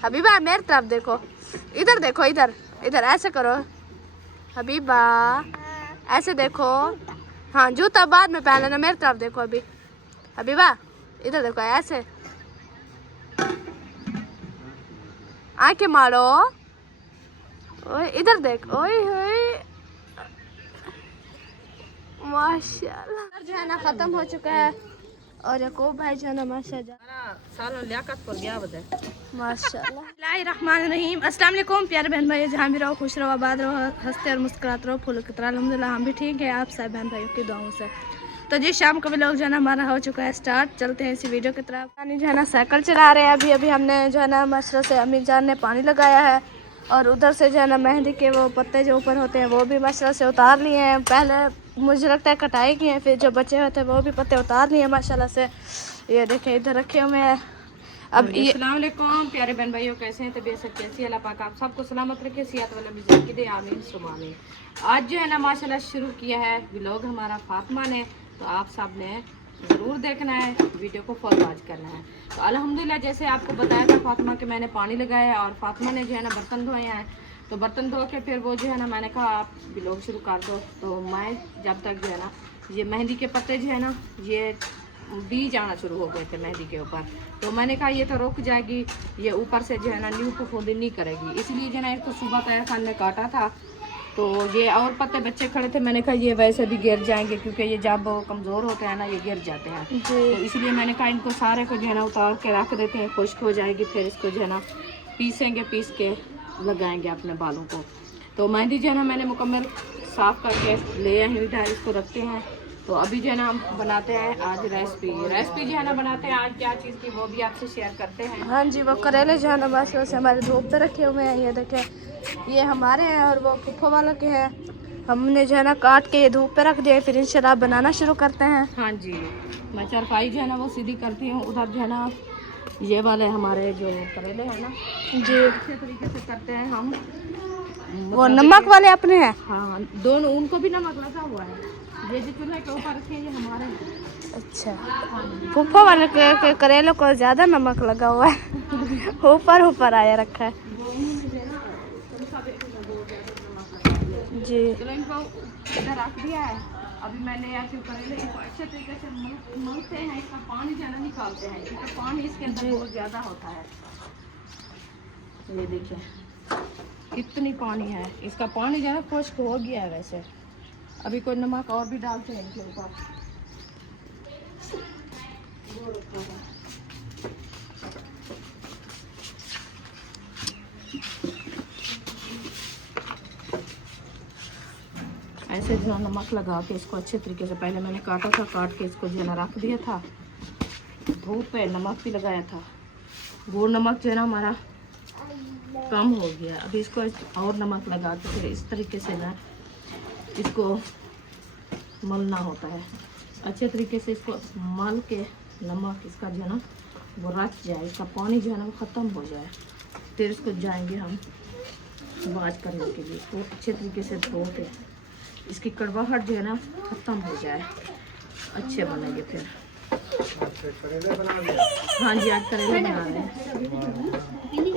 Habiba मेरी तरफ देखो, इधर देखो, इधर इधर ऐसे करो हबीबा, ऐसे देखो। हाँ जूता बाद में पहन लेना, मेरी तरफ देखो अभी। हबीबा इधर देखो, ऐसे आंखें मारो। ओए इधर देख, ओए ओए माशाल्लाह। जो है ना खत्म हो चुका है और यकूब भाई जो है ना माशाल्लाह। अस्सलाम वालेकुम प्यारे बहन भाई, जहाँ भी रहो खुश रहो, आबाद रहो, हंसते और मुस्कुराते रहो, फूल की तरह। अल्हम्दुलिल्लाह हम भी ठीक है, आप सब बहन भाइयों की दुआओं से। तो जी शाम को भी लोग जो है ना हमारा हो चुका है स्टार्ट। चलते हैं इसी वीडियो की तरफ। पानी जो है ना साइकिल चला रहे हैं। अभी अभी हमने जो है ना माशाल्लाह से अमीर जान ने पानी लगाया है और उधर से जो है ना मेहंदी के वो पत्ते जो ऊपर होते हैं वो भी माशाल्लाह से उतार लिए हैं। पहले मुझे लगता है कटाई की हैं, फिर जो बचे हुए थे वो भी पत्ते उतार लिए हैं माशाल्लाह से। ये देखें इधर रखे हुए हैं। अब ये अस्सलाम वालेकुम प्यारे बहन भाइयों, कैसे हैं? तबीयत सब कैसी है? अल्लाह पाक आप सबको सलामत रखे, सेहत वाला मिजाज दे, आमीन सुम आमीन। आज जो है ना माशाल्लाह शुरू किया है व्लॉग हमारा फातिमा ने, तो आप सब ने ज़रूर देखना है, वीडियो को फॉलो आज करना है। तो अल्हम्दुलिल्लाह जैसे आपको बताया था फातिमा के मैंने पानी लगाया है और फातिमा ने जो है ना बर्तन धोए हैं। तो बर्तन धो के फिर वो जो है ना मैंने कहा आप व्लॉग शुरू कर दो। तो मैं जब तक जो है ना ये मेहंदी के पत्ते जो है ना ये बीज आना शुरू हो गए थे मेहंदी के ऊपर, तो मैंने कहा ये तो रुक जाएगी, ये ऊपर से जो है ना न्यू फफूंदी नहीं करेगी, इसलिए जो है ना इसको सुबह तैयार खान ने काटा था। तो ये और पत्ते बच्चे खड़े थे, मैंने कहा ये वैसे भी गिर जाएंगे क्योंकि ये जब कमज़ोर होते हैं ना ये गिर जाते हैं। तो इसलिए मैंने कहा इनको सारे को जो है ना उतार के रख देते हैं, खुश्क हो जाएगी, फिर इसको जो है ना पीसेंगे, पीस के लगाएंगे अपने बालों को। तो मेहंदी जो है ना मैंने मुकम्मल साफ़ करके ले आई हुई, इसको रखते हैं। तो अभी जो है ना हम बनाते हैं आज रेसिपी जो है ना बनाते हैं आज क्या चीज़ की वो भी आपसे शेयर करते हैं। हाँ जी, वो करेले जो है ना माशाल्लाह से हमारे धूप पे रखे हुए हैं। ये देखें ये हमारे हैं और वो फुफ्फो वालों के हैं। हमने जो है ना काट के ये धूप पे रख दिया, फिर इंशाल्लाह बनाना शुरू करते हैं। हाँ जी, मैं चारपाई जो है ना वो सीधी करती हूँ, उधर जो है ना ये वाले हमारे जो करेले हैं ना जी अच्छे तरीके से करते हैं हम। वो नमक वाले अपने हैं। हाँ दोनों, उनको भी नमक लगा हुआ है। ये जो चूल्हे के ऊपर रखे हैं ये हमारे हैं। अच्छा, फुफ्फो वाले के करेलों को ज़्यादा नमक लगा हुआ है ऊपर ऊपर आया रखा है जी। चलो इनको इधर रख दिया है। अभी मैंने ऐसे करेले इनको अच्छे तरीके से मलते हैं, इसका पानी ज़्यादा निकालते हैं क्योंकि पानी इसके अंदर बहुत ज़्यादा होता है। ये देखिए कितनी पानी है, इसका पानी जो है खुश्क हो गया है। वैसे अभी कोई नमक और भी डालते हैं इनके ऊपर। ऐसे जो है नमक लगा के इसको अच्छे तरीके से, पहले मैंने काटा था, काट के इसको जो है ना रख दिया था धूप पे, नमक भी लगाया था। वो नमक जो है ना हमारा कम हो गया, अभी इसको और नमक लगा के फिर इस तरीके से ना इसको मलना होता है अच्छे तरीके से। इसको मल के नमक इसका जो है ना वो रच जाए, इसका पानी जो है ना वो ख़त्म हो जाए, फिर इसको जाएंगे हम बाज करने के लिए। इसको अच्छे तरीके से धो के इसकी कड़वाहट जो है ना ख़त्म हो जाए, अच्छे बनेंगे फिर। हाँ जी आज करेले बना रहे हैं।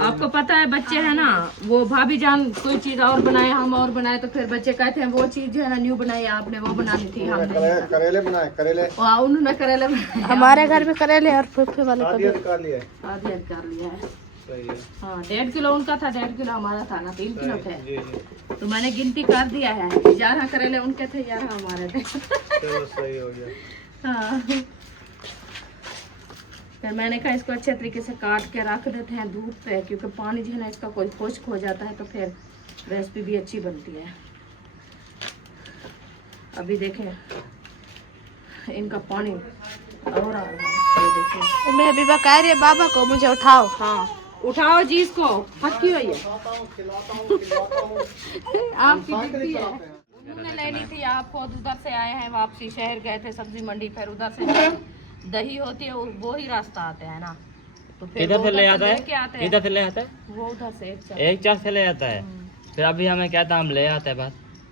आपको पता है बच्चे हैं ना, वो भाभी जान कोई चीज़ और बनाए हम और बनाए तो फिर बच्चे कहते हैं वो चीज़ जो है ना न्यू बनाई आपने, वो बनानी थी हमने। करेले बनाए, करेले उन्होंने करेले बनाए, हमारे घर में करेले और फुफ्फो वाले को भी कर लिया है। आधी ऐड कर लिया है। सही है। हाँ 1.5 किलो उनका था, 1.5 किलो हमारा था ना, 3 किलो थे। जी जी तो मैंने गिनती कर दिया है, 11 करेले उनके थे, 11 हमारे थे। चलो सही हो गया। हाँ फिर मैंने कहा इसको अच्छे तरीके से काट के रख देते हैं धूप पे, क्योंकि पानी जो है ना इसका कोई खुश्क हो जाता है तो फिर रेसिपी भी अच्छी बनती है। अभी देखें इनका पानी और आ रहा है, ये देखें। मैं अभी बका रही है बाबा को मुझे उठाओ। हाँ उठाओ जी, इसको पक्की हुई है आपकी बिक्री है। उन्होंने लेनी थी, आप खुद उधर से आए हैं, वापसी शहर गए थे सब्जी मंडी, फिर उधर से दही होती है वो ही रास्ता आते हैं ना, तो फिर इधर से ले आता है, इधर से ले आता है, वो उधर से एक चार से ले आता है। फिर अभी हमें कहता हम ले आते हैं, बस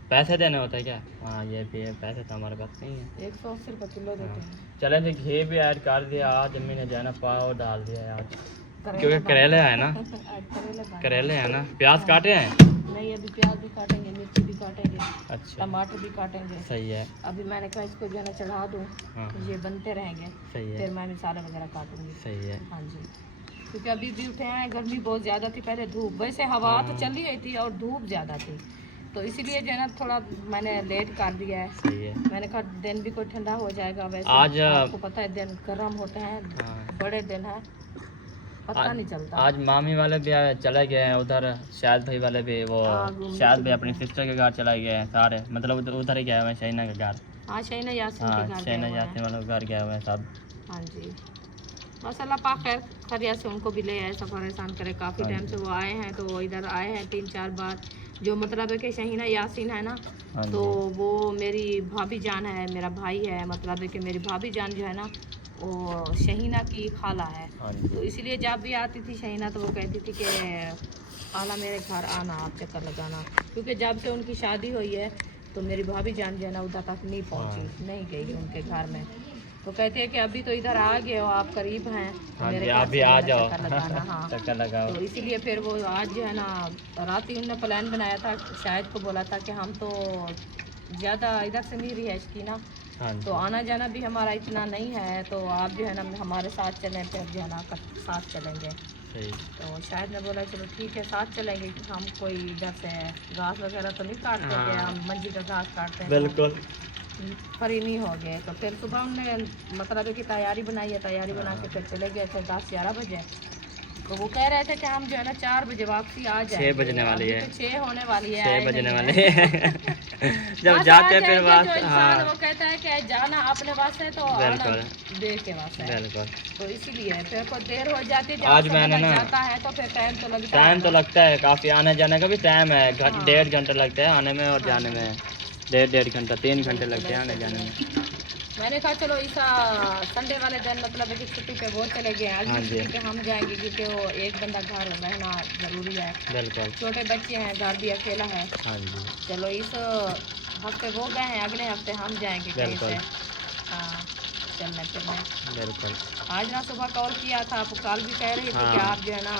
पैसे देने होते हैं क्या? हाँ ये भी है, पैसे तो हमारे पास नहीं है। 180 रुपये किलो देते हैं। चले थे घी भी ऐड कर दिया आज, अम्मी ने जो है ना पाव डाल दिया है आज, क्योंकि करेले है ना। करेले हैं ना, प्याज काटे हैं? नहीं, अभी प्याज भी काटेंगे, मिर्ची भी काटेंगे, अच्छा, टमाटर भी काटेंगे। सही है। अभी मैंने कहा इसको जो है ना चढ़ा दूँ, हाँ ये बनते रहेंगे, सही है, फिर मैं मसाले वगैरह काटूंगी। सही है। हाँ जी, क्योंकि अभी भी उठे हैं, गर्मी बहुत ज़्यादा थी, पहले धूप, वैसे हवा तो चली गई थी और धूप ज़्यादा थी, तो इसीलिए जो है ना थोड़ा मैंने लेट कर दिया है। सही है। मैंने कहा दिन भी कोई ठंडा हो जाएगा, वैसे आज आपको पता है दिन गर्म होते हैं, हाँ, बड़े दिन है, पता नहीं चलता। आज मामी वाले भी चले गए हैं उधर, शायद भाई वाले भी, वो हाँ, घूमने शायद भाई अपनी सिस्टर के घर चले गए हैं सारे, मतलब उधर ही गए हुए हैं, शहीना के घर। हाँ, शहीना यासीन हाँ, के घर शहीना गए हुए हैं। यासीन वाले के घर गए हुए हैं सब। हाँ जी, बस अल्लाह पाक खैर खैरियत से उनको भी ले आए, सफ़र आसान करे। काफ़ी हाँ टाइम से वो आए हैं, तो इधर आए हैं 3-4 बार, जो मतलब है कि शहीना यासीन है ना, हाँ जी। तो वो मेरी भाभी जान है, मेरा भाई है, मतलब है कि मेरी भाभी जान जो है ना वो शहीना की खाला है, हाँ जी। तो इसलिए जब भी आती थी शहीना तो वो कहती थी कि खाला मेरे घर आना, आप चक्कर लगाना, क्योंकि जब से उनकी शादी हुई है तो मेरी भाभी जान जो है ना उधर तक नहीं पहुंची, नहीं गई उनके घर में, तो कहते हैं कि अभी तो इधर आ गए हो, आप करीब हैं, तो हाँ मेरे जी, घर आप भी से आ मेरा जाओ, चक्कर लगाना। हाँ, चक्कर लगाओ। तो इसीलिए फिर वो आज जो है ना रात ही उन्होंने प्लान बनाया था, शायद को बोला था कि हम तो ज़्यादा इधर से नहीं रिहाइश की ना, हाँ जी, तो आना जाना भी हमारा इतना नहीं है, तो आप जो है ना हमारे साथ चलें, फिर जो है ना साथ चलेंगे। सही। तो शायद ने बोला चलो ठीक है साथ चलेंगे, कि हम कोई इधर से घास वगैरह तो नहीं काटते थे, हाँ। हम मंजी का घास काटते हैं, बिल्कुल। फ्री नहीं हो गए। तो फिर सुबह उनने मतलब है कि तैयारी बनाई है, तैयारी बना के फिर चले गए थे 10-11 बजे, तो वो कह रहे थे कि हम जो है ना 4 बजे वापसी आ जाए, 6 बजने वाली है, 6 होने वाली है, 6 आए बजने नहीं वाले है। हैं। जब बस जाते आ हैं फिर जाएंगे, बात। जो इंसान हाँ वो कहता है कि जाना अपने वास्ते तो आना बिल्कुल, देर के वास्ते है, बिल्कुल। तो इसीलिए फिर कोई देर हो जाती है, जब आज मैंने समझ ना जाता है तो फिर टाइम तो लगता है टाइम तो ना। लगता है काफ़ी, आने जाने का भी टाइम है, हाँ। 1.5 घंटे लगते हैं आने में और जाने में, 1.5 घंटा, 3 घंटे लगते हैं आने जाने में। मैंने कहा चलो इस संडे वाले दिन मतलब है कि छुट्टी पे वो चले गए, हाँ अगली जी। छुट्टी पे हम जाएंगे, क्योंकि वो एक बंदा घर रहना ज़रूरी है, बिल्कुल। छोटे बच्चे हैं, घर भी अकेला है। हाँ जी, चलो इस हफ्ते वो गए हैं, अगले हफ्ते हम जाएंगे कहीं से। बिल्कुल। हाँ, चलने फिरने। बिल्कुल। आज ना सुबह कॉल किया था, आप कल भी कह रही थी कि हाँ। आप जो है ना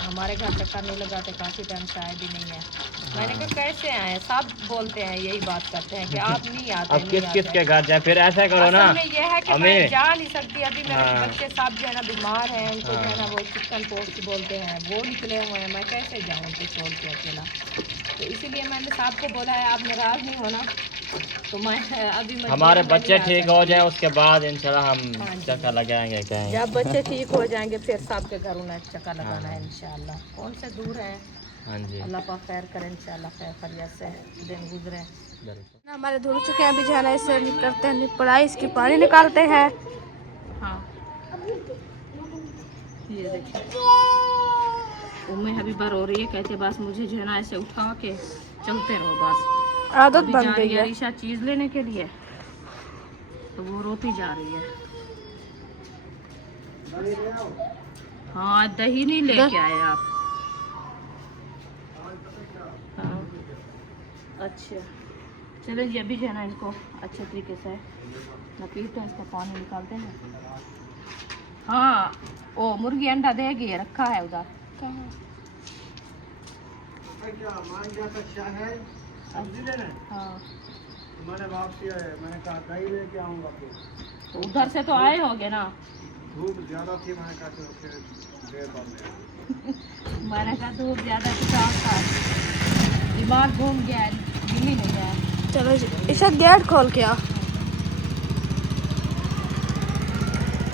हमारे घर चक्कर नहीं लगाते, काफ़ी टाइम से आए भी नहीं है। मैंने कहा कैसे आए, सब बोलते हैं यही बात करते हैं कि आप नहीं आते, अब नहीं किस किस आते। के घर जाए, फिर ऐसा करो ना, असल में ये है कि मैं हमें जा नहीं सकती, अभी मेरे हाँ। बच्चे सब जो है ना बीमार हैं, उनको जो है ना हाँ। वो चिकन पॉक्स बोलते हैं, वो निकले हुए हैं, मैं कैसे जाऊँ उनको छोड़ के अकेला, तो इसीलिए मैंने साहब को बोला है आप नाराज़ नहीं होना, तो मैं अभी मजबूर हमारे में बच्चे नहीं आ ठीक हो सकती। जाए उसके बाद इंशाल्लाह हाँ हम जी। चक्कर लगाएंगे कहीं। जब बच्चे ठीक हो जाएंगे फिर सबके घर उन्हें चक्कर लगाना है हाँ। इंशाल्लाह, कौन से दूर है, हाँ जी, अल्लाह पाक खैर करें इंशाल्लाह, खैर खैरियत से दिन गुजरे। बिल्कुल। हमारे धुल चुके हैं, अभी जो है ना इसे करते हैं पढ़ाई, इसकी पानी निकालते हैं। हाँ, ये देखिए उम्मीद अभी बार हो रही है, कहते बस मुझे जो है ना ऐसे उठा के चलते रहो, बस आदत अभी बन जा गई रही है है। ईशा चीज़ लेने के लिए, तो वो रोती जा रही है। हाँ, दही नहीं लेके आए आप? हाँ, अच्छा चलो जी, अभी जो है ना इनको अच्छे तरीके से नपीते हैं, इसका पानी निकालते हैं। हाँ, वो मुर्गी अंडा देगी, रखा है उधर। हाँ, मैंने वापसी आए, मैंने कहा दही लेके आऊँगा, फिर तो उधर से तो आए होगे ना। धूप ज़्यादा थी, मैंने कहा चलो फिर देर बाद में। मैंने कहा धूप ज़्यादा था, दिमाग घूम गया है, दिल्ली नहीं गया। चलो जी, इसे गेट खोल के आ।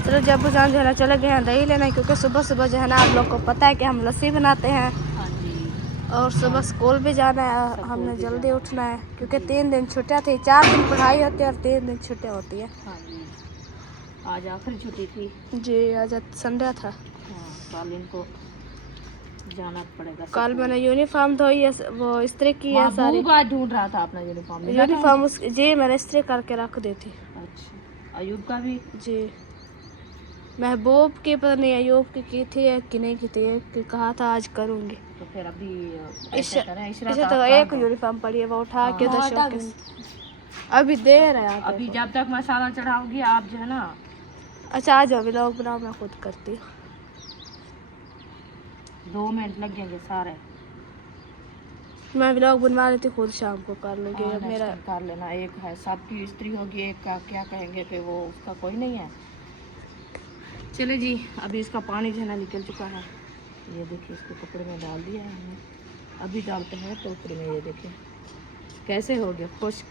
चलो जब जान जो है ना चले गए हैं दही लेना, क्योंकि सुबह सुबह जो है ना आप लोग को पता है कि हम लस्सी बनाते हैं, हाँ जी, और सुबह स्कूल भी जाना है, हमने जल्दी उठना है, क्योंकि 3 दिन छुट्टियाँ थी, 4 दिन पढ़ाई होती है और 3 दिन छुट्टियाँ होती है। हाँ जी, आज आखिरी छुट्टी थी। जी आज संडे था। हाँ, कल इनको जाना पड़ेगा। कल मैंने यूनिफॉर्म धोई है, वो इस्त्री की है सारी। महबूब आज ढूंढ रहा था अपना यूनिफॉर्म। यूनिफॉर्म जी मैंने इस्त्री करके रख दी थी। अच्छा, अयूब का भी? जी महबूब की पता नहीं, अयूब की थी कि नहीं की थी, कि कहा था आज करूँगी। तो फिर अभी इसे इशरा तो एक यूनिफॉर्म पड़ी है, वो उठा के हाँ, दशों के अभी देर है। अभी जब तक मसाला चढ़ाओगी आप जो है ना। अच्छा आ जाओ, व्लॉग बनाओ, मैं खुद करती हूँ। 2 मिनट लग जाएंगे सारे। मैं व्लॉग बनवा लेती खुद, शाम को कर लूँगी। हाँ, अब मेरा नेक्स्ट टाइम कर लेना। एक है सबकी स्त्री होगी, एक का क्या कहेंगे कि वो उसका कोई नहीं है। चले जी, अभी इसका पानी जो है ना निकल चुका है। ये देखिए, इसको कपड़े में डाल दिया है हमने। अभी डालते हैं टोकरी में। ये देखिए कैसे हो गया खुश्क।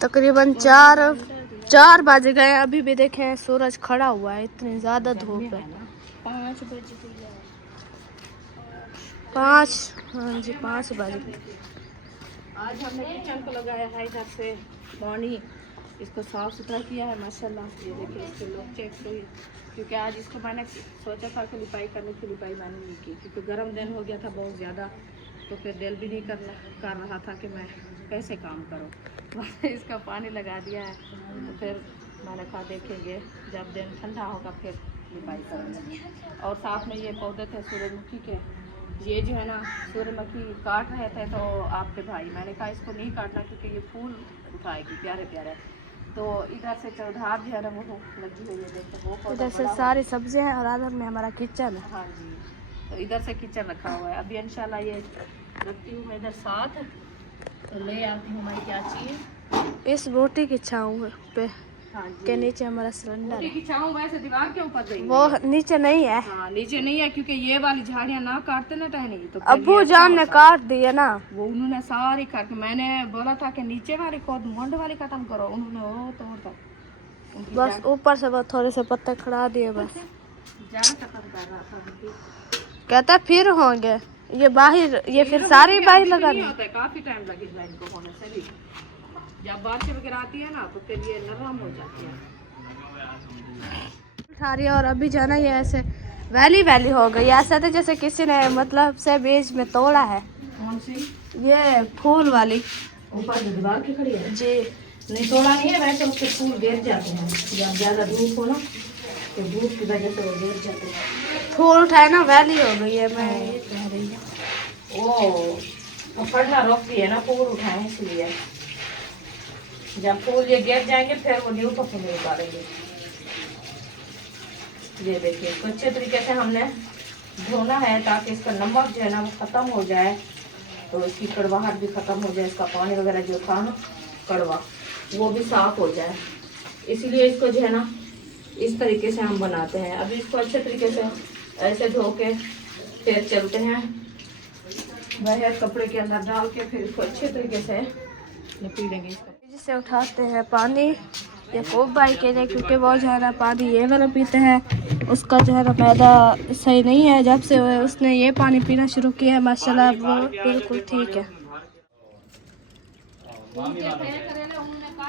तकरीबन 4 बज गए। अभी भी देखें सूरज खड़ा हुआ है, इतनी ज़्यादा धूप है। 5 बज गए। 5, हाँ जी 5 बज गए। आज हमने किचन को लगाया है इधर से पानी, इसको साफ सुथरा किया है माशाल्लाह। ये देखिए इसके लोग चेक करिए, क्योंकि आज इसको मैंने सोचा था कि लिपाई करने की, लिपाई मैंने नहीं की क्योंकि गर्म दिन हो गया था बहुत ज़्यादा। तो फिर दिल भी नहीं कर रहा था कि मैं कैसे काम करूँ। इसका पानी लगा दिया है। तो फिर मैंने कहा देखेंगे जब दिन ठंडा होगा फिर लिपाई करेंगे। और साथ में ये पौधे थे सूरजमुखी के, ये जो है ना सूरजमुखी काट रहे थे तो आपके भाई, मैंने कहा इसको नहीं काटना क्योंकि ये फूल उठाएगी प्यारे प्यारे। तो इधर से चौधार जो है ना वो लगी हुई है, देखो वो पौधा इधर से बड़ा सारी सब्जियां हैं और आधर में हमारा किचन है। हाँ जी, तो इधर से किचन रखा हुआ है। अभी इंशाल्लाह ये रखती हूँ मैं इधर साथ, तो ले आती हूँ मैं क्या चीज़। इस रोटी की छाँव पे हाँ जी, के नीचे हमारा सिलेंडर रोटी है। की छाँव वैसे दीवार के ऊपर गई वो नीचे नहीं है, हाँ नीचे नहीं है, क्योंकि ये वाली झाड़ियाँ ना काटते ना टहनी तो फिर अब्बू ये जान ने काट दिया ना। वो उन्होंने सारी काट के, मैंने बोला था कि नीचे वाली खोद मुंड वाली खत्म करो, उन्होंने वो तोड़ तक उनकी बस ऊपर से बस थोड़े से पत्ते खड़ा दिए बस। जान खत्म कर रहा था उनकी। कहता फिर होंगे ये बाहर, ये फिर सारी बाहर लगा नहीं होता है, काफी टाइम लगेगा इनको होने से भी। जब बारिश वगैरह आती है ना तो फिर ये नरम हो जाती है। उठा रही है और अभी जाना ये ऐसे वैली वैली हो गई, ऐसा था जैसे किसी ने मतलब से बीच में तोड़ा है। कौन सी? ये फूल वाली ऊपर जो दीवार की खड़ी है जी, नहीं तोड़ा नहीं है, वैसे उसके फूल गिर जाते हैं जब ज्यादा धूप हो ना, तो धूप की वजह से वो गिर जाते हैं। फूल उठाए ना वैली हो गई है, मैं ये कह रही हूँ। वो फटना रोकती है ना, फूल उठाए इसलिए। जब फूल ये गिर जाएंगे फिर वो न्यू का फूल निकालेंगे। ये देखिए इसको अच्छे तरीके से हमने धोना है ताकि इसका नमक जो है ना वो ख़त्म हो जाए, तो इसकी कड़वाहट भी ख़त्म हो जाए, इसका पानी वगैरह जो था ना कड़वा वो भी साफ हो जाए। इसलिए इसको जो है ना इस तरीके से हम बनाते हैं। अभी इसको अच्छे तरीके से ऐसे धो के फिर चलते हैं वह कपड़े के अंदर डाल के, फिर इसको अच्छे तरीके से निपी लेंगे इसको। जिससे उठाते हैं पानी ये खूब भाई के लिए, क्योंकि वो जो है ना पानी ये वाला पीते हैं, उसका जो है ना मैदा सही नहीं है। जब से उसने ये पानी पीना शुरू किया है माशाल्लाह वो बिल्कुल ठीक है।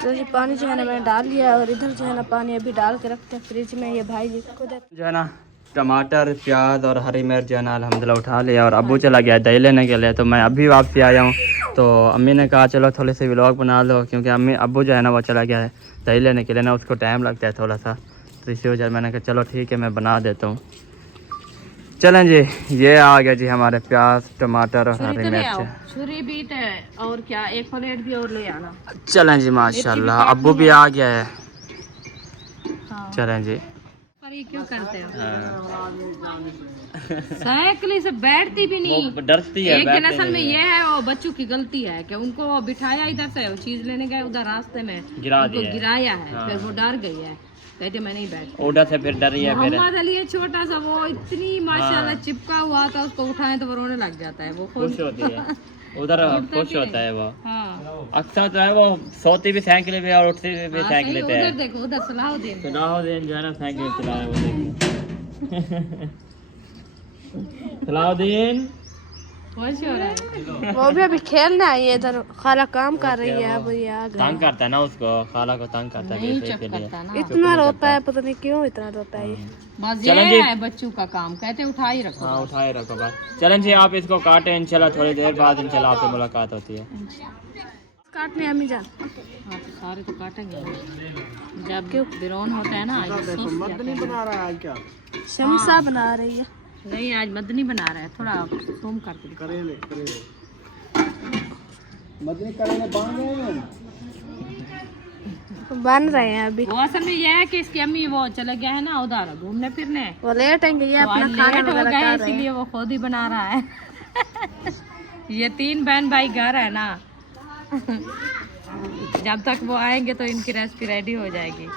तो ये पानी जो है ना मैंने डाल लिया और इधर जो है ना पानी अभी डाल के रखते हैं फ्रिज में। ये भाई जी को जो है ना टमाटर प्याज और हरी मिर्च जो है ना अल्हम्दुलिल्लाह उठा लिया और अब्बू चला गया दही लेने के लिए, तो मैं अभी वापसी आया हूँ। तो अम्मी ने कहा चलो थोड़े से व्लॉग बना लो, क्योंकि अब्बू जो है ना वो चला गया है दही लेने के लिए ना, उसको टाइम लगता है थोड़ा सा, तो इसी वजह मैंने कहा चलो ठीक है मैं बना देता हूँ। चलें जी, ये आ गया जी हमारे प्याज टमाटर और हरी मिर्च। छुरी भी तो और क्या, एक प्लेट भी और ले आना। चलें जी माशाल्लाह अब्बू भी आ गया है। हाँ। चलें जी। पर ये क्यों करते हो? साइकिल से बैठती भी नहीं, वो डरती है। एक दिन असल में ये है वो बच्चों की गलती है कि उनको बिठाया इधर से, वो चीज लेने गए उधर रास्ते में गिराया है। हाँ। फिर वो डर गई है, कहते मैं नहीं बैठ। उधर से फिर डरी है। फिर मोहम्मद अली है छोटा सा, वो इतनी माशाल्लाह चिपका हुआ था, उसको उठाए तो वो रोने लग जाता है। वो खुश होती है उधर खुश होता है वो। हाँ अक्सर जो है वो सोती भी साइकिल पे और उठती भी साइकिल पे है। उधर देखो, उधर सलाहुद्दीन सलाहुद्दीन जो है ना साइकिल चला रहा है, वो देखो सलाहुद्दीन खुश हो रहा है। वो भी अभी खेलना है, ये इधर खाला काम कर रही है। अब ये आ तंग गया, करता है ना उसको, खाला को तंग करता है नहीं बेटे चुप के लिए। करता ना, इतना रोता है, पता नहीं क्यों इतना रोता है ये। बस चलो ये जी। है बच्चों का काम, कहते उठा ही रखो। हाँ उठाए रखो बस। चलें जी आप इसको काटें, इंशाल्लाह थोड़ी देर बाद इंशाल्लाह आपसे मुलाकात होती है। काटने अम्मी जान, हाँ तो सारे तो काटेंगे जब क्यों बिरौन होता है ना। मदनी बना रहा है आज क्या? शमसा बना रही है। नहीं आज मदनी बना रहा है, थोड़ा तुम करके दिखाओ। करेले करेले मदनी करेले बांध रहे हैं। बन रहे हैं अभी। वो असल में यह है कि इसकी अम्मी वो चले गया है ना उधर घूमने फिरने, वो लेट आएंगे, ये तो अपना आज खाना लेट हो वगैरह गए कर रहे इसीलिए हैं। वो खुद ही बना रहा है। ये 3 बहन भाई घर है ना। जब तक वो आएंगे तो इनकी रेसिपी रेडी हो जाएगी।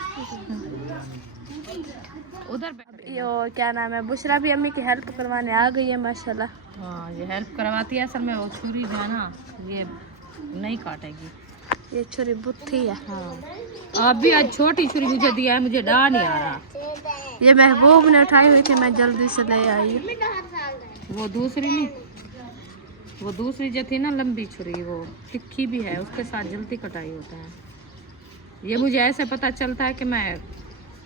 उधर यो क्या नाम है, बुशरा भी अम्मी की हेल्प करवाने आ गई है माशाल्लाह। हाँ, ये हेल्प करवाती है। असल में वो छुरी जो है ना ये नहीं काटेगी। ये छुरी बुद्धि है। हाँ, अभी आज छोटी छुरी मुझे दिया है, मुझे डा नहीं आ रहा। ये महबूब ने उठाई हुई थी, मैं जल्दी से ले आई। वो दूसरी नहीं, वो दूसरी जो थी ना लंबी छुरी, वो तिखी भी है, उसके साथ जल्दी कटाई होता है। ये मुझे ऐसे पता चलता है कि मैं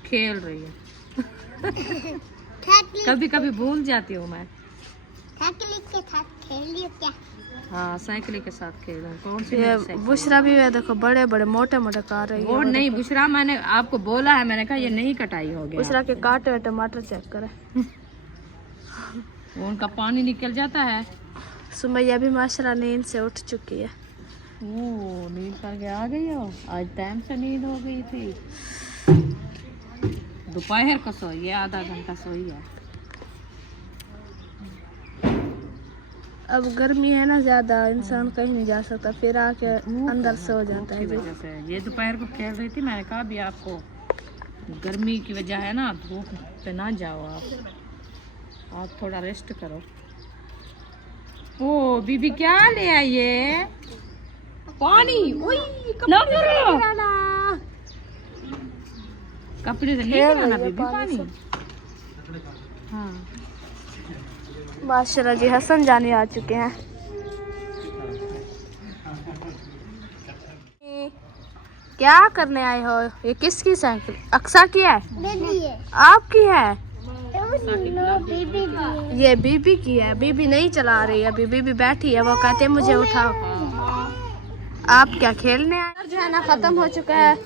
खेल रही हूँ। कभी कभी भूल जाती हूँ मैं। हाँ, साइकिल के साथ खेल रहा हूँ। कौन सी ये साइकिल? बुशरा भी है, देखो बड़े बड़े मोटे मोटे कार रही वो है। नहीं बुशरा, मैंने आपको बोला है, मैंने कहा ये नहीं कटाई हो गया। बुशरा के काटे हुए टमाटर चेक करे। वो उनका पानी निकल जाता है। सुमैया भी माशाल्लाह नींद से उठ चुकी है। ओ, नींद करके आ गई हो? आज टाइम से नींद हो गई थी। दोपहर को सोई है, आधा घंटा सोई है। अब गर्मी है ना ज्यादा, इंसान कहीं नहीं जा सकता, फिर आके अंदर सो जाता है की जी। वजह से ये दोपहर को खेल रही थी। मैंने कहा भी आपको गर्मी की वजह है ना, धूप पे ना जाओ, आप थोड़ा रेस्ट करो। ओ बीबी क्या ले आई ये? पानी। कपड़े से नहीं कराना बीबी पानी। हाँ, माशाल्लाह जी, हसन जानी आ चुके हैं। क्या करने आए हो? ये किसकी साइकिल? अक्सा की है? आपकी है? ये बीबी की है। बीबी नहीं चला रही है, अभी बीबी बैठी है, वो कहते हैं मुझे उठाओ। आप क्या खेलने आए? जो है ना खत्म हो चुका है,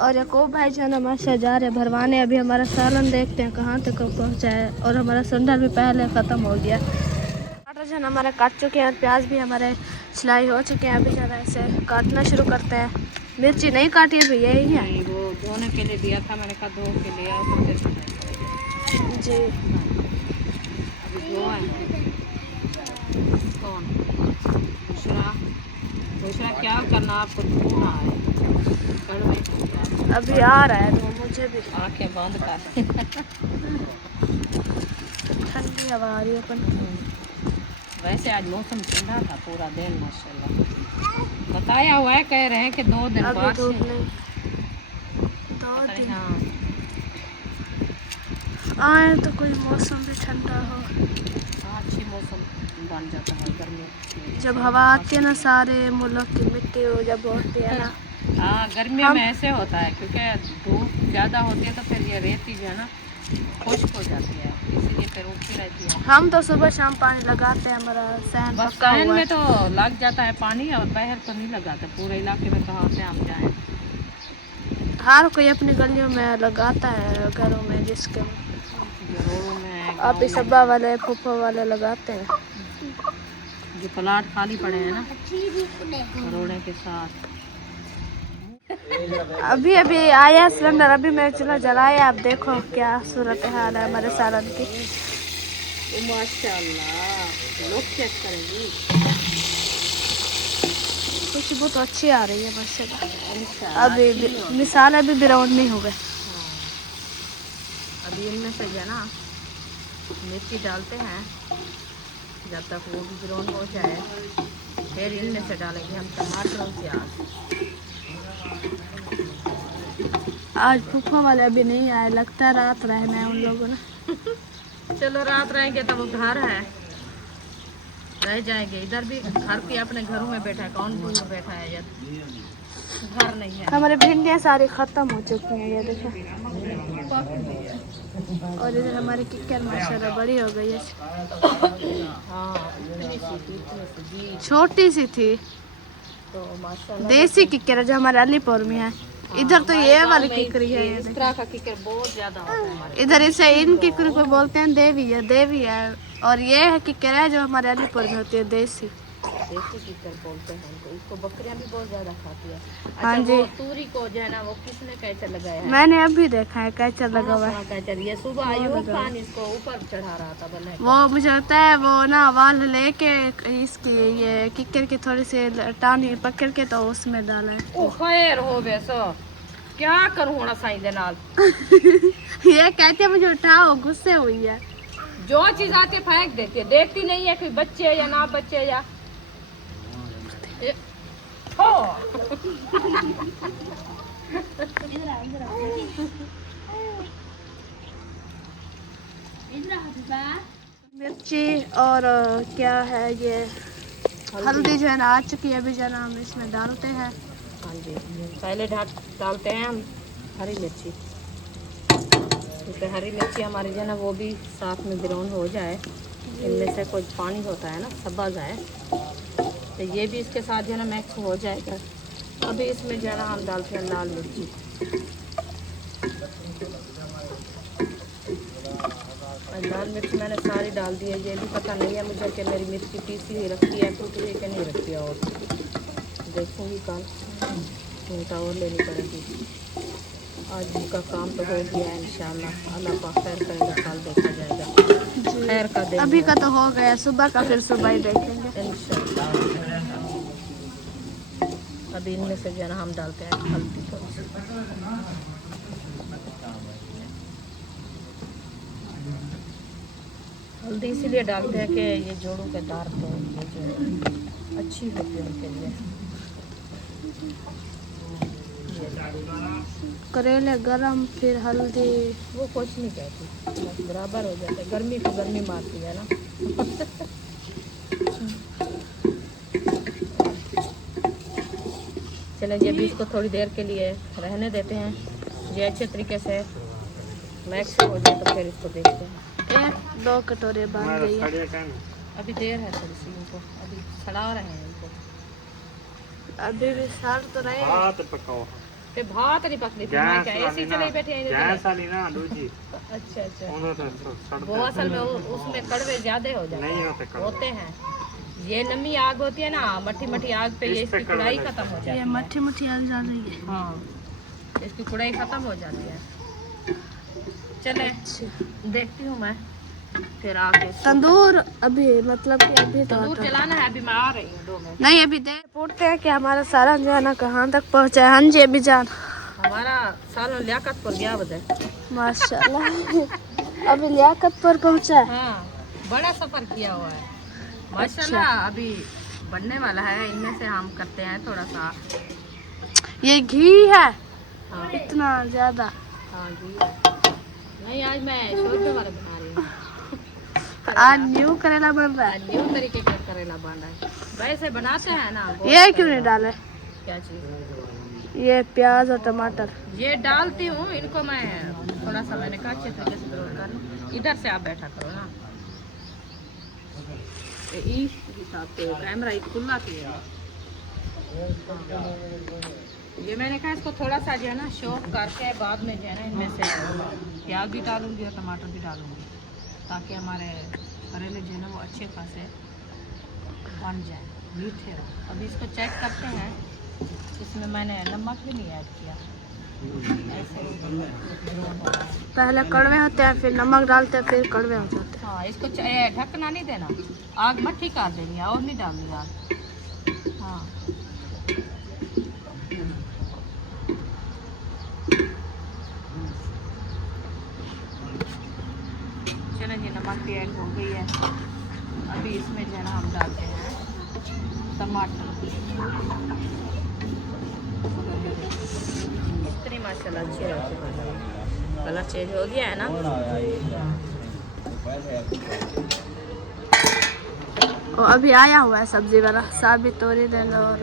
और याकूब भाई जो है ना माशा जा रहे भरवाने। अभी हमारा सालन देखते हैं कहाँ तक पहुँचा है, और हमारा संडल भी पहले ख़त्म हो गया। टमाटर जो है ना हमारे काट चुके हैं, और प्याज भी हमारे सिलाई हो चुके हैं। अभी जो है ना इसे काटना शुरू करते हैं। मिर्ची नहीं काटी है भैया, यही है नहीं, वो धोने के लिए दिया था, मैंने कहा धो के लिया तो फिर जी। अभी धोआ है। कौन? दूसरा दूसरा क्या करना, आपको धोना है। कड़वे अभी आ रहा है तो मुझे भी आंखें बंद कर। ठंडी हवा आ रही है अपन। वैसे आज मौसम ठंडा था पूरा दिन माशाल्लाह। बताया हुआ है, कह रहे हैं कि 2 दिन अभी बाद धूप से। नहीं, 2 दिन हाँ, आए तो कोई मौसम भी ठंडा हो। अच्छी मौसम बन जाता है गर्मी। जब हवा आती है ना, सारे मुल्क की मिट्टी हो जब होती है ना। हाँ, गर्मियों में ऐसे होता है क्योंकि धूप ज़्यादा होती है तो फिर ये रेती जो है ना खुश्क हो जाती है, इसीलिए फिर उठी रहती है। हम तो सुबह शाम पानी लगाते हैं, हमारा सहन बस पक्का सहन हुआ में है। तो लग जाता है पानी, और बहर तो नहीं लगाते। पूरे इलाके में कहाँ से हम जाएं। हर कोई अपनी गलियों में लगाता है, घरों में जिसके रोडों में आप इस सब्बा वाले फुफ्फा वाले लगाते हैं। जो प्लाट खाली पड़े हैं ना रोडे के साथ। अभी अभी आया सिलेंडर, अभी मैं चूल्हा जलाया। आप देखो क्या सूरत हाल है हमारे सालन की। माशाल्लाह, लोग चेक करेंगी। खुशबू तो अच्छी आ रही है माशाल्लाह। अभी मिसाल अभी ब्राउन नहीं हो गए। अभी इनमें से जो है ना मिर्ची डालते हैं, जब तक वो भी ब्राउन हो जाए फिर इनमें से डालेंगे हम टमाटर और प्याज। आज फूफा वाले अभी नहीं आए, लगता है रात रहना है उन लोगों ने। चलो रात रहेंगे तो वो घर है, रह जाएंगे। इधर भी घर भी अपने घरों में बैठा है, कौन दूर बैठा है, घर नहीं है। हमारी भिंडियाँ सारी ख़त्म हो चुकी हैं, ये देखो। और इधर हमारी किक्कर माशाल्लाह बड़ी हो गई है। हाँ, इतनी सी थी, इतनी सी जी, छोटी सी थी तो माशाल्लाह देसी किक्कर है जो हमारे अलीपुर में है। इधर तो ये वाली किकरी है, ये इस देखो। तरह का किकर बहुत ज्यादा होता है हमारे। इधर इसे इन किकरी को बोलते हैं देवी है, देवी है। और ये है किक्कर है जो हमारे अलीपुर में होती है, देसी। देसी कीकर बोलते हैं उनको। इसको बकरियां भी बहुत ज्यादा खाती है। हाँ अच्छा जी। वो तूरी को जो है ना वो किसने कैसे लगाया है? मैंने अभी देखा है कैचर लगा हुआ है। कहाँ कैचर? ये सुबह आयूब खान इसको ऊपर चढ़ा रहा था बल्ले को। वो मुझे लगता है वो ना वाल लेके इसकी ये किक्कर की थोड़ी सी टानी पकड़ के तो उसमें डाला है। ओ खैर हो वैसा क्या करूं होना साई दे नाल। ये कहते मुझे उठाओ, गुस्से हुई है। जो चीज आती है फेंक देती है, देखती नहीं है कि बच्चे या ना बच्चे या हो। मिर्ची और क्या है ये हल्दी जो है ना आ चुकी है। अभी जो है ना हम इसमें डालते हैं। हाँ जी, पहले डालते हैं हम हरी मिर्ची, क्योंकि हरी मिर्ची हमारी जो है ना वो भी साथ में ब्राउन हो जाए, इनमें से कुछ पानी होता है ना सब्बा जाए, तो ये भी इसके साथ जो है ना मिक्स हो जाएगा। अभी इसमें जो है ना हम डालते हैं लाल मिर्ची। और लाल मिर्च मैंने सारी डाल दी है। ये भी पता नहीं है मुझे कि मेरी मिर्ची पीसी हुई रखी है, टूटी हुई कि नहीं रखी है, और देखूँगी कल चिंता और लेनी पड़ेगी। आज का काम तो हो गया है इंशाल्लाह। अल्लाह पाक खैर करेगा, कल देखा जाएगा। खैर का दिन अभी का तो हो गया, सुबह का फिर सुबह ही देखेंगे इंशाल्लाह। अभी इनमें से जो है ना हम डालते हैं हल्दी थोड़ी सी। हल्दी इसीलिए डालते हैं कि ये जोड़ों के दर्द तो ये जो है अच्छी होती है उनके लिए। करेले गरम, फिर हल्दी। वो कुछ नहीं कहती, बस बराबर हो जाता है। गर्मी को गर्मी मारती है ना। चलें जी, अभी इसको थोड़ी देर के लिए रहने देते हैं। ये अच्छे तरीके से मैक्स हो जाए तो फिर इसको देखते हैं। 1-2 कटोरे बन गई है। अभी देर है थोड़ी सी, इनको अभी सड़ा रहे हैं इनको। अभी भी सड़ तो रहे हैं। हाथ पकाओ फिर भात नहीं पकड़ी थी, मैं क्या ऐसे ही चले बैठे हैं इधर। गैस वाली ना दूजी अच्छा अच्छा, उन्हों तो सड़ते वो असल में उसमें कड़वे ज्यादा हो जाते नहीं हैं, होते कड़वे। होते हैं। ये नमी आग होती है ना, मट्टी मट्टी आग पे ये इसकी कुड़ाई खत्म हो जाती ये है। मट्ठी मट्ठी आ जा रही है। हाँ, इसकी कुड़ाई खत्म हो जाती है। चले देखती हूँ मैं फिर आके। तंदूर अभी मतलब कि अभी तो तंदूर जलाना है, अभी मैं आ रही हूँ 2 मिनट। नहीं, अभी देर पूछते हैं कि हमारा सारा जो है ना कहाँ तक पहुँचा है। हाँ जी अभी जान, हमारा सालों लियाकत पर गया बदे। माशाल्लाह अभी लियाकत पर पहुँचा है। हाँ, बड़ा सफर किया हुआ है माशाल्लाह। अभी बनने वाला है, इनमें से हम करते हैं थोड़ा सा। ये घी है हाँ इतना ज्यादा। हाँ जी, नहीं आज मैं शोरबे वाला बना रही हूँ। आज न्यू करेला बन रहा है। न्यू तरीके का करेला बना है, वैसे बनाते हैं ना। ये क्यों नहीं डाले? क्या चीज़? ये प्याज और टमाटर ये डालती हूँ इनको मैं थोड़ा सा। मैंने कहा अच्छे तरीके से ग्रोल कर लूँ। इधर से आप बैठा करो ना, इस हिसाब से कैमरा खुला थी। ये मैंने कहा इसको थोड़ा सा जो है ना शॉप करके बाद में जो है ना इनमें से प्याज भी डालूंगी और टमाटर भी डालूंगी, ताकि हमारे करेले जो है ना वो अच्छे खासे बन जाए, मीठे हो। अभी इसको चेक करते हैं, इसमें मैंने नमक भी नहीं ऐड किया। ऐसे पहले कड़वे होते हैं, फिर नमक डालते हैं, फिर कड़वे हो जाते हैं। हाँ, इसको ढकना नहीं देना, आग मट्ठी कर देनी है और नहीं डालनी आग। हाँ, चलो जी, नमक भी ऐड हो गई है। अभी इसमें जो है ना हम डालते हैं टमाटर। इतनी माशाल्लाह अच्छी रहती है। कलर चेंज हो गया है ना। और अभी आया हुआ है सब्जी वाला, साबित तोरी ले लो और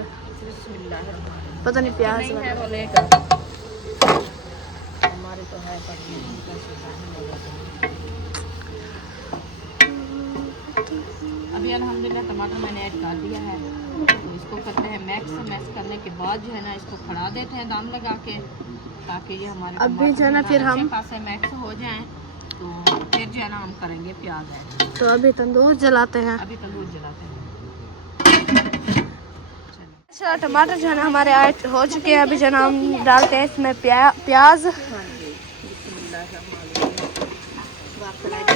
पता नहीं प्याज नहीं वाला। है वो लेकर, हमारी तो है पर अभी अल्हम्दुलिल्लाह टमाटर मैंने ऐड कर दिया है। तो इसको करते हैं मैक्स करने के बाद जो है ना इसको खड़ा देते हैं दाम लगा के, ताकि ये हमारे अभी जो है ना फिर हम खासे मैक्स हो जाएं। तो फिर जो है ना हम करेंगे प्याज ऐड। तो अभी तंदूर जलाते हैं। अभी तंदूर जलाते हैं। अच्छा टमाटर जो है ना हमारे ऐड हो चुके हैं। अभी जो है ना हम डालते हैं इसमें प्याज। हाँ जी, बिस्मिल्लाह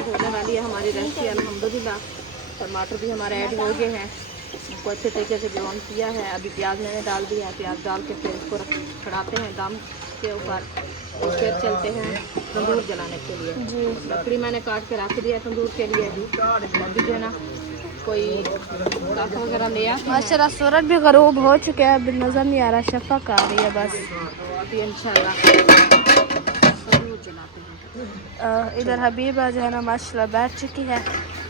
होने वाली है हमारी रेसिपी अल्हम्दुलिल्लाह। टमाटर भी हमारे ऐड हो गए हैं, इसको अच्छे तरीके से ब्राउन किया है। अभी प्याज मैंने डाल दिया है, प्याज डाल के फिर इसको चढ़ाते हैं दम के ऊपर और फिर चलते हैं तंदूर जलाने के लिए। जी लकड़ी मैंने काट के रख दिया तंदूर के लिए। अभी जो है ना कोई लाख वगैरह ले आते हैं। माशाल्लाह सूरज भी गरूब हो चुके हैं, अभी नज़र नहीं आ रहा, शफक आ रही है बस। अभी इंशाल्लाह तंदूर जलाते हैं। इधर हबीबा जो है ना माशाल्लाह बैठ चुकी है,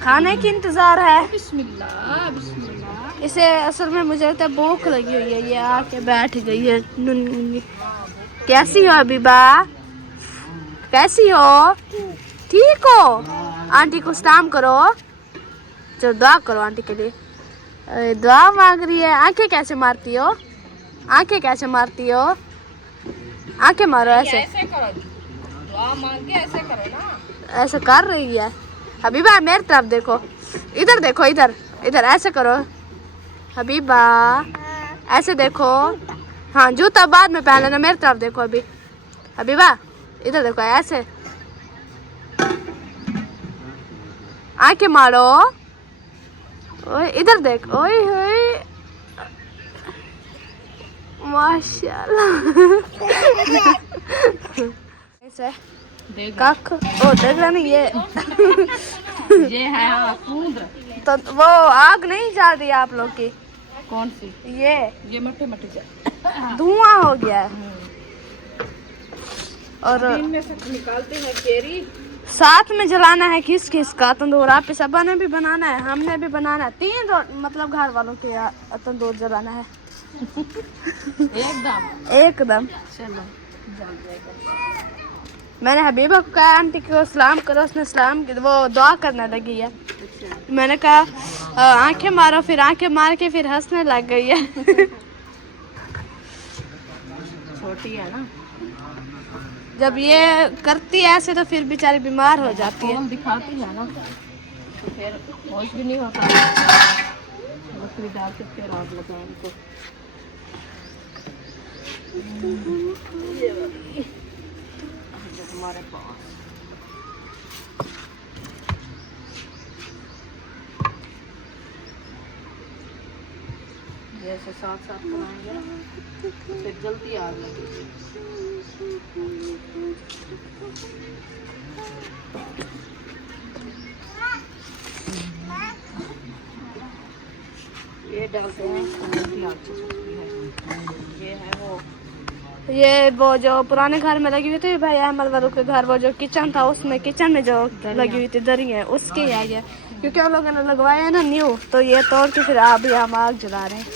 खाने की इंतज़ार है। बिस्मिल्लाह बिस्मिल्लाह। इसे असल में मुझे लगता है भूख लगी हुई है, ये आके बैठ गई है। कैसी हो हबीबा, कैसी हो, ठीक हो? आंटी को सलाम करो, चलो दुआ करो आंटी के लिए। अरे दुआ मांग रही है। आंखें कैसे मारती हो, आंखें कैसे मारती हो, आंखें मारो ऐसे, ऐसे करो, दुआ मांग के ऐसे करो ना। ऐसे कर रही है। हबीबा मेरी तरफ देखो, इधर देखो, इधर इधर ऐसे करो हबीबा, ऐसे देखो। हाँ जूता बाद में पहन लेना, मेरी तरफ देखो अभी। हबीबा इधर देखो, ऐसे आंखें मारो। ओए इधर देख, ओए होए माशाल्लाह। ऐसे देख कख ओ देख रहा नहीं ये ये है कूद। तो वो आग नहीं जल रही है आप लोग की, कौन सी? ये मट्टे मट्टे जा धुआं हो गया है। और इनमें से निकालते हैं केरी। साथ में जलाना है किस किस का तंदूर, आप सबा ने भी बनाना है, हमने भी बनाना है। 3 मतलब घर वालों के तंदूर जलाना है एकदम। चलो मैंने हबीबा को कहा आंटी को सलाम करो, उसने सलाम की, वो दुआ करने लगी है। मैंने कहा आंखें मारो, फिर आंखें मार के फिर हंसने लग गई है छोटी है ना, जब ये करती है ऐसे तो फिर बेचारी बीमार हो जाती है। हम दिखाती है ना तो फिर होश भी नहीं होता। बकरी डाल के फिर आग लगा इनको। हमारे पास जैसे साथ साथ बनाएंगे फिर जल्दी आग लगेगी। ये डालते हैं जल्दी आग चुकी है। ये है वो जो पुराने घर में लगी हुई थी भाई अहमद वालों के घर, वो जो किचन था उसमें किचन में जो लगी हुई थी दरी है उसकी है ये, क्योंकि हम लोगों ने लगवाया है ना न्यू, तो ये तोड़ के फिर अभी हम आग जला रहे हैं।